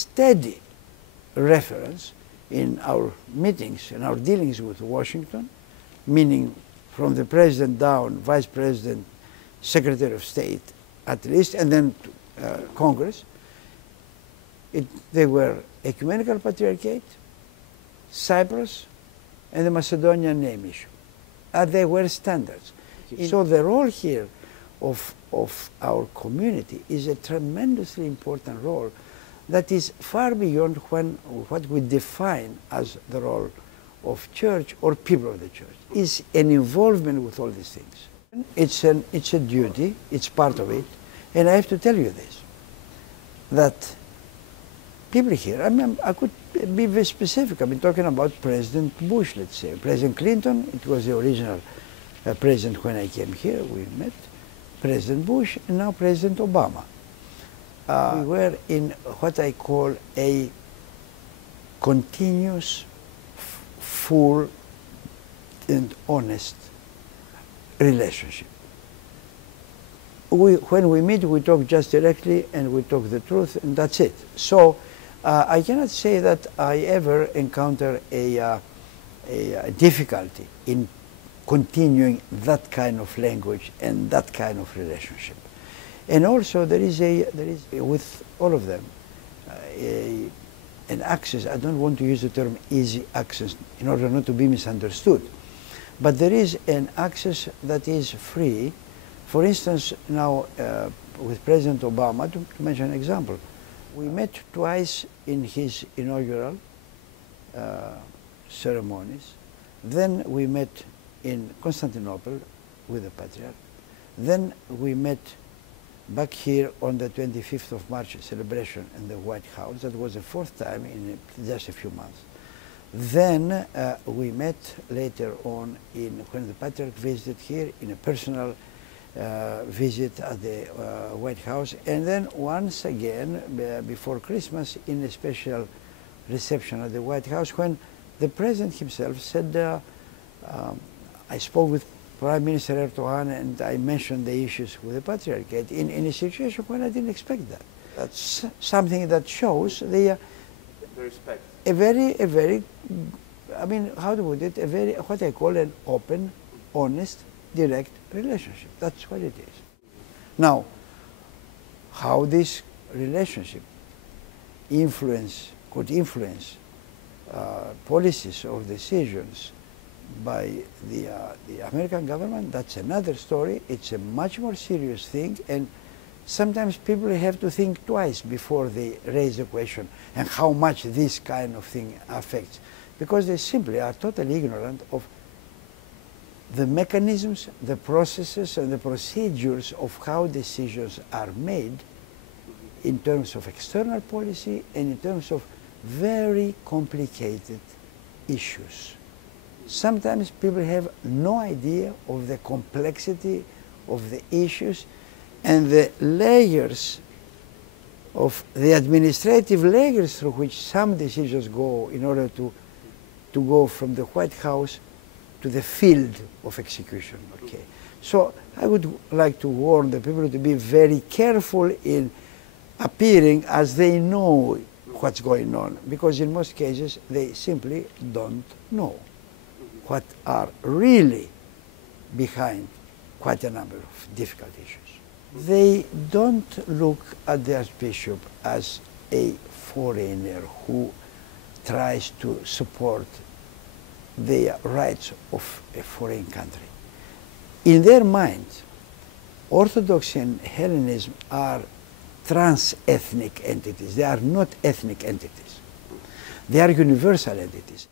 steady reference in our meetings and our dealings with Washington, meaning from the president down, vice president, secretary of state at least, and then Congress. They were ecumenical patriarchate, Cyprus, and the Macedonian name issue. They were standards. So the role here of our community is a tremendously important role that is far beyond what we define as the role of church or people of the church. Is an involvement with all these things. It's a duty, it's part of it, and I have to tell you this, that people here, I could be very specific. I've been talking about President Bush, let's say. President Clinton, it was the original president when I came here, we met. President Bush, and now President Obama. We were in what I call a continuous, full, and honest relationship. When we meet, we talk just directly, and we talk the truth, and that's it. So I cannot say that I ever encounter a difficulty in continuing that kind of language and that kind of relationship. And also there is with all of them an access. I don't want to use the term easy access in order not to be misunderstood, but there is an access that is free. For instance, now with President Obama, to mention an example, we met twice in his inaugural ceremonies. Then we met in Constantinople with the Patriarch. Then we met back here on the 25th of March celebration in the White House. That was the fourth time in just a few months. Then we met later on when the Patriarch visited here in a personal visit at the White House, and then once again before Christmas in a special reception at the White House when the President himself said, I spoke with Prime Minister Erdogan and I mentioned the issues with the Patriarchate in a situation when I didn't expect that. That's something that shows the respect. A very, I mean, how to put it, a very, what I call an open, honest, direct relationship. That's what it is. Now, how this relationship could influence policies or decisions by the American government, that's another story. It's a much more serious thing, and sometimes people have to think twice before they raise the question and how much this kind of thing affects, because they simply are totally ignorant of the mechanisms, the processes, and the procedures of how decisions are made in terms of external policy and in terms of very complicated issues. Sometimes people have no idea of the complexity of the issues and the layers of the administrative layers through which some decisions go in order to go from the White House to the field of execution. Okay. So I would like to warn the people to be very careful in appearing as they know what's going on, because in most cases they simply don't know what are really behind quite a number of difficult issues. They don't look at the Archbishop as a foreigner who tries to support the rights of a foreign country. In their minds, Orthodoxy and Hellenism are trans-ethnic entities. They are not ethnic entities. They are universal entities.